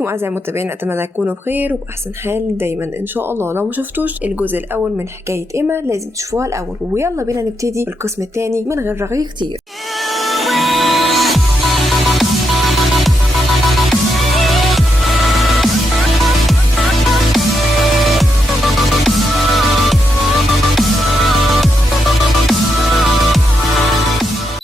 بيكم اعزائي المتابعين، اتمنى تكونوا بخير وباحسن حال دايما ان شاء الله. لو ما شفتوش الجزء الاول من حكايه ايما لازم تشوفوها الاول، ويلا بينا نبتدي بالقسم الثاني من غير رغي كتير.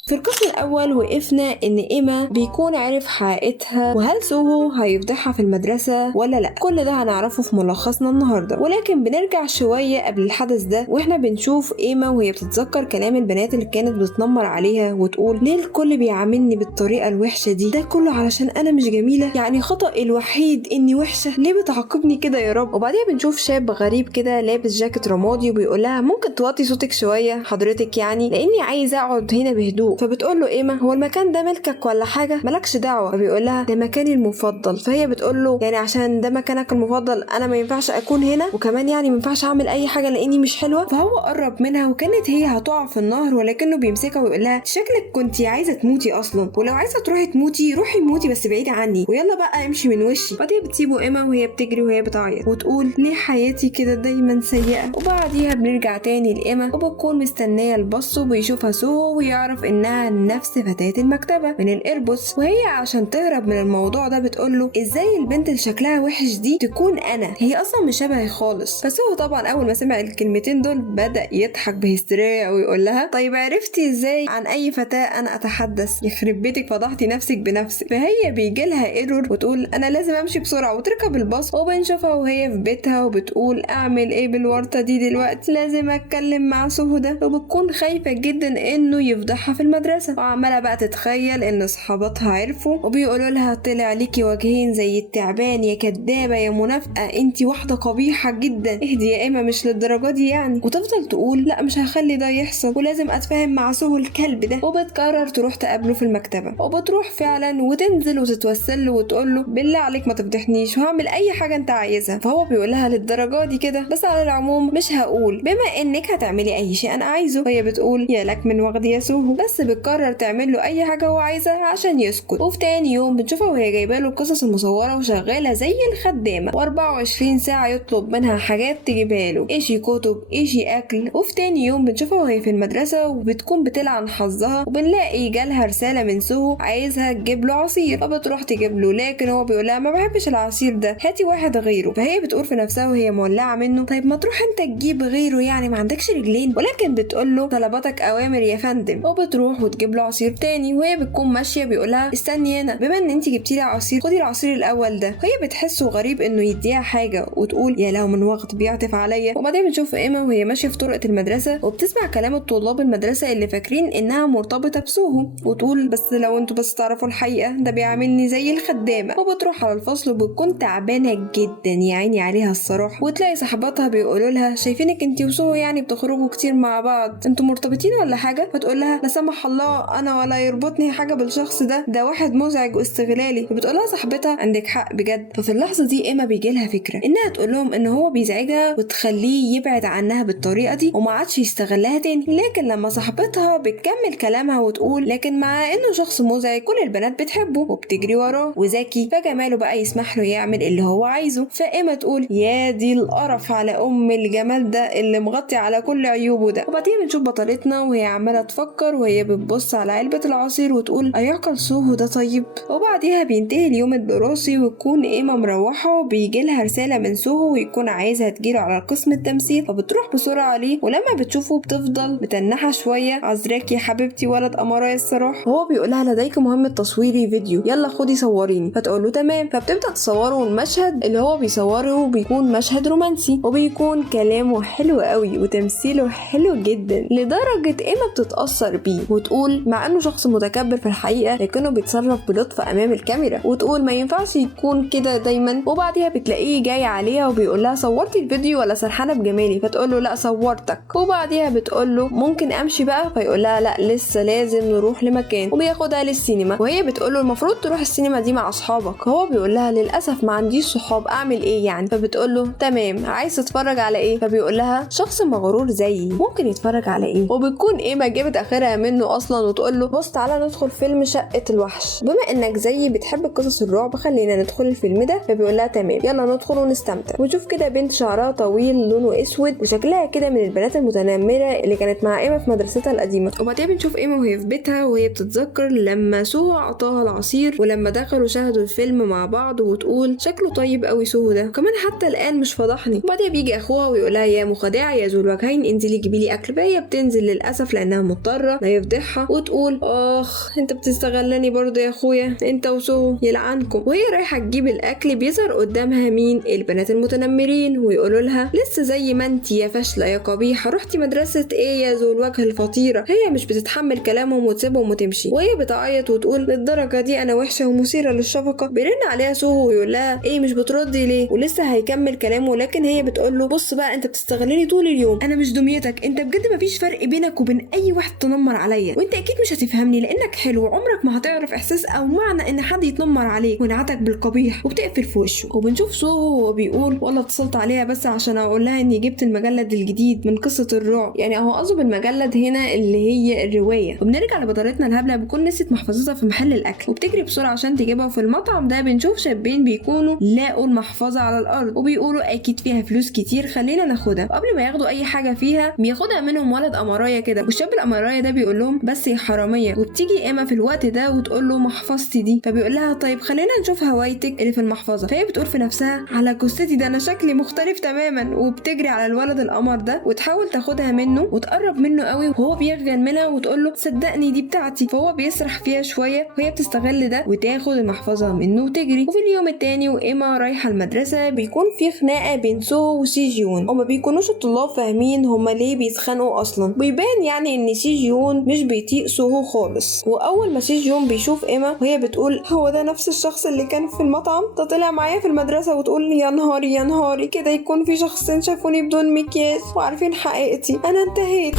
في القسم الاول وقفنا ان ايما بيكون عرف حقيقتها، وهل سوهو هيفضحها في المدرسه ولا لا؟ كل ده هنعرفه في ملخصنا النهارده، ولكن بنرجع شويه قبل الحدث ده واحنا بنشوف ايما وهي بتتذكر كلام البنات اللي كانت بتتنمر عليها وتقول ليه الكل بيعاملني بالطريقه الوحشه دي؟ ده كله علشان انا مش جميله؟ يعني خطأ الوحيد اني وحشه؟ ليه بتعاقبني كده يا رب؟ وبعديها بنشوف شاب غريب كده لابس جاكيت رمادي وبيقول لها ممكن توطي صوتك شويه حضرتك، يعني لاني عايزه اقعد هنا بهدوء. فبتقول له ايما هو المكان ده ملكك ولا حاجه؟ مالكش دعوه. فبيقول لها ده مكاني المفضل. فهي بتقول له يعني عشان ده مكانك المفضل انا ما ينفعش اكون هنا، وكمان يعني ما ينفعش اعمل اي حاجه لاني مش حلوه؟ فهو قرب منها وكانت هي هتقع في النهر، ولكنه بيمسكها ويقول لها شكلك كنتي عايزه تموتي اصلا، ولو عايزه تروحي تموتي روحي موتي بس بعيد عني، ويلا بقى امشي من وشي. بعديها بتسيبه ايما وهي بتجري وهي بتعيط وتقول ليه حياتي كده دايما سيئه. وبعديها بنرجع تاني لايما وبتكون مستنيه البص وبيشوفها سوهو ويعرف انها نفس فتاة المكتبة من الإيربوس، وهي عشان تهرب من الموضوع ده بتقوله ازاي البنت اللي شكلها وحش دي تكون انا، هي اصلا مش شبهي خالص. فسوهو طبعا اول ما سمع الكلمتين دول بدأ يضحك بهستيريا ويقول لها طيب عرفتي ازاي عن اي فتاة انا اتحدث؟ يخرب بيتك فضحتي نفسك بنفسك. فهي بيجيلها ايرور وتقول انا لازم امشي بسرعة وتركب الباص، وبنشوفها وهي في بيتها وبتقول اعمل ايه بالورطة دي دلوقتي؟ لازم اتكلم مع سوهو ده. وبتكون خايفة جدا انه يفضحها في المدرسة، وعمالة بقى تتخيل ان اصحاباتها عرفوا وبيقولوا لها طلع ليكي وجهين زي التعبان يا كدابة يا منافقة، انتي واحدة قبيحة جدا، اهدي يا ايما مش للدرجة دي يعني. وتفضل تقول لا مش هخلي ده يحصل ولازم اتفاهم مع سوهو الكلب ده. وبتقرر تروح تقابله في المكتبة، وبتروح فعلا وتنزل وتتوسل له وتقول له بالله عليك ما تفضحنيش وهعمل اي حاجة انت عايزها. فهو بيقول لها للدرجة دي كده؟ بس على العموم مش هقول بما انك هتعملي اي شيء انا عايزه. وهي بتقول يا لك من وغد يا سوهو، بس بتقرر تعمل له اي حاجه هو عايزها عشان يسكت. وفي تاني يوم بنشوفها وهي جايبه له القصص المصوره وشغاله زي الخدامه، و24 ساعه يطلب منها حاجات تجيبها له، ايشي كتب ايشي اكل. وفي تاني يوم بنشوفها وهي في المدرسه وبتكون بتلعن حظها وبنلاقي جالها رساله من سوهو عايزها تجيب له عصير، فبتروح تجيب له، لكن هو بيقول لها ما بحبش العصير ده هاتي واحد غيره. فهي بتقول في نفسها وهي مولعه منه طيب ما تروح انت تجيب غيره، يعني ما عندكش رجلين؟ ولكن بتقول له طلباتك اوامر يا فندم. وبتروح وتجيب له عصير تاني، وهي بتكون ماشيه بيقولها استني هنا، بما ان انت جبتي لي عصير خدي العصير الاول ده. وهي بتحسه غريب انه يديها حاجه وتقول يا له من وقت بيعطف عليا. وبعدين بنشوف ايما وهي ماشيه في طرقه المدرسه وبتسمع كلام الطلاب المدرسه اللي فاكرين انها مرتبطه بسوهو، وتقول بس لو انتوا بس تعرفوا الحقيقه ده بيعاملني زي الخدامه. وبتروح على الفصل وبتكون تعبانه جدا يا عيني عليها الصراحه، وتلاقي صاحباتها بيقولوا لها شايفينك انت وسوهو يعني بتخرجوا كتير مع بعض، انتوا مرتبطين ولا حاجه؟ فتقول لها لا سمح الله انا ولا يربطني حاجه بالشخص ده واحد مزعج واستغلالي. فبتقول لها صاحبتها عندك حق بجد. ففي اللحظه دي ايما بيجي لها فكره انها تقول لهم ان هو بيزعجها وتخليه يبعد عنها بالطريقه دي وما عادش يستغلها تاني. لكن لما صاحبتها بتكمل كلامها وتقول لكن مع انه شخص مزعج كل البنات بتحبه وبتجري وراه وذكي فجماله بقى يسمح له يعمل اللي هو عايزه. فايما تقول يا دي القرف على ام الجمال ده اللي مغطي على كل عيوبه ده. وبعدين بنشوف بطلتنا وهي عماله تفكر وهي بتبص على علبه العصير وتقول ايعقل سوهو ده طيب. وبعديها بينتهي اليوم الدراسي وتكون ايما مروحه وبيجي لها رساله من سوهو ويكون عايزها تجيله على قسم التمثيل، فبتروح بسرعه عليه ولما بتشوفه بتفضل متنحه شويه عذراك يا حبيبتي ولد قمرايه الصراحه. وهو بيقول لها لديك مهمه تصويري فيديو يلا خدي صوريني. فتقول له تمام. فبتبدا تصوره المشهد اللي هو بيصوره بيكون مشهد رومانسي وبيكون كلامه حلو قوي وتمثيله حلو جدا لدرجه ايما بتتاثر بيه وتقول مع انه شخص متكبر في الحقيقه لكنه بيتصرف بلطف امام الكاميرا، وتقول ما ينفعش يكون كده دايما. وبعديها بتلاقيه جاي عليها وبيقول لها صورتي الفيديو ولا سرحانه بجمالي؟ فتقول له لا صورتك. وبعديها بتقول له ممكن امشي بقى؟ فيقول لها لا لسه لازم نروح لمكان، وبياخدها للسينما. وهي بتقول له المفروض تروح السينما دي مع اصحابك. هو بيقول لها للاسف ما عنديش صحاب اعمل ايه يعني؟ فبتقول له تمام عايز تتفرج على ايه؟ فبيقول لها شخص مغرور زيي ممكن يتفرج على ايه؟ وبتكون ايما جابت اخرها منه اصلا وتقول له بص تعالى ندخل فيلم شقة الوحش، بما انك زيي بتحب قصص الرعب خلينا ندخل الفيلم ده. فبيقول لها تمام يلا ندخل ونستمتع. ونشوف كده بنت شعرها طويل لونه اسود وشكلها كده من البنات المتنمرة اللي كانت مع ايما في مدرستها القديمة. وبعدين بنشوف ايما وهي في بيتها وهي بتتذكر لما سوهو عطاها العصير ولما دخلوا شاهدوا الفيلم مع بعض، وتقول شكله طيب قوي سوهو ده، وكمان حتى الان مش فضحني. وبعدين بيجي اخوها ويقول لها يا مخادعة يا ذو الوجهين انزلي جيبي لي اكل. فهي بتنزل للاسف لانها مضطرة لا يفضحها، وتقول اخ انت بتستغلني برضه يا اخويا انت وسوهو يلعنكم. وهي رايحة تجيب الاكل بيظهر قدامها مين؟ البنات المتنمرين، ويقولوا لها لسه زي ما انت يا فاشلة يا قبيحة رحتي مدرسة ايه يا ذو الوجه الفطيرة. هي مش بتتحمل كلامهم وتسيبهم وتمشي، وهي بتعيط وتقول للدرجة دي انا وحشة ومثيرة للشفقة. بيرن عليها سوهو ويقول لها ايه مش بتردي ليه؟ ولسه هيكمل كلامه لكن هي بتقول له بص بقى انت بتستغلني طول اليوم، انا مش دميتك، انت بجد مفيش فرق بينك وبين اي واحد تنمر عليا، وانت اكيد مش هتفهمني لانك حلو وعمرك ما هتعرف احساس او معنى ان حد يتنمر عليك ونعتك بالقبيح. وبتقفل في وشه. وبنشوف سوهو وهو بيقول والله اتصلت عليها بس عشان اقول لها اني جبت المجلد الجديد من قصة الرعب، يعني هو قصده بالمجلد هنا اللي هي الرواية. وبنرجع لبطلتنا الهبلة بتكون نسيت محفظتها في محل الاكل وبتجري بسرعة عشان تجيبها. وفي المطعم ده بنشوف شابين بيكونوا لاقوا المحفظة على الارض وبيقولوا اكيد فيها فلوس كتير خلينا ناخدها. وقبل ما ياخدوا اي حاجة فيها بياخدها منهم ولد امراية كده، والشاب الامراية ده بيقول لهم بس يا حرامية. وبتيجي ايما في الوقت ده وتقول له محفظتي دي، فبيقول لها طيب خلينا نشوف هوايتك اللي في المحفظة. فهي بتقول في نفسها على جثتي ده انا شكلي مختلف تماما، وبتجري على الولد القمر ده وتحاول تاخدها منه وتقرب منه قوي وهو بيخجل منها وتقول له صدقني دي بتاعتي. فهو بيسرح فيها شوية وهي بتستغل ده وتاخد المحفظة منه وتجري. وفي اليوم التاني وايما رايحة المدرسة بيكون في خناقة بين سو وسي جيون، وما بيكونوش الطلاب فاهمين هما ليه بيتخانقوا اصلا، ويبان يعني ان سي جيون مش بيطيق سوهو خالص. واول ما سي جيون بيشوف ايما وهي بتقول هو ده نفس الشخص اللي كان في المطعم ده طلع معايا في المدرسة، وتقول يا نهاري يا نهاري كده يكون في شخصين شافوني بدون مكياج وعارفين حقيقتي، انا انتهيت.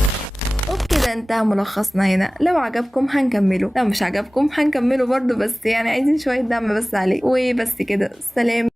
وبكده انتهى ملخصنا هنا. لو عجبكم هنكمله، لو مش عجبكم هنكمله برضو، بس يعني عايزين شوية دعم بس عليه. وبس كده، سلام.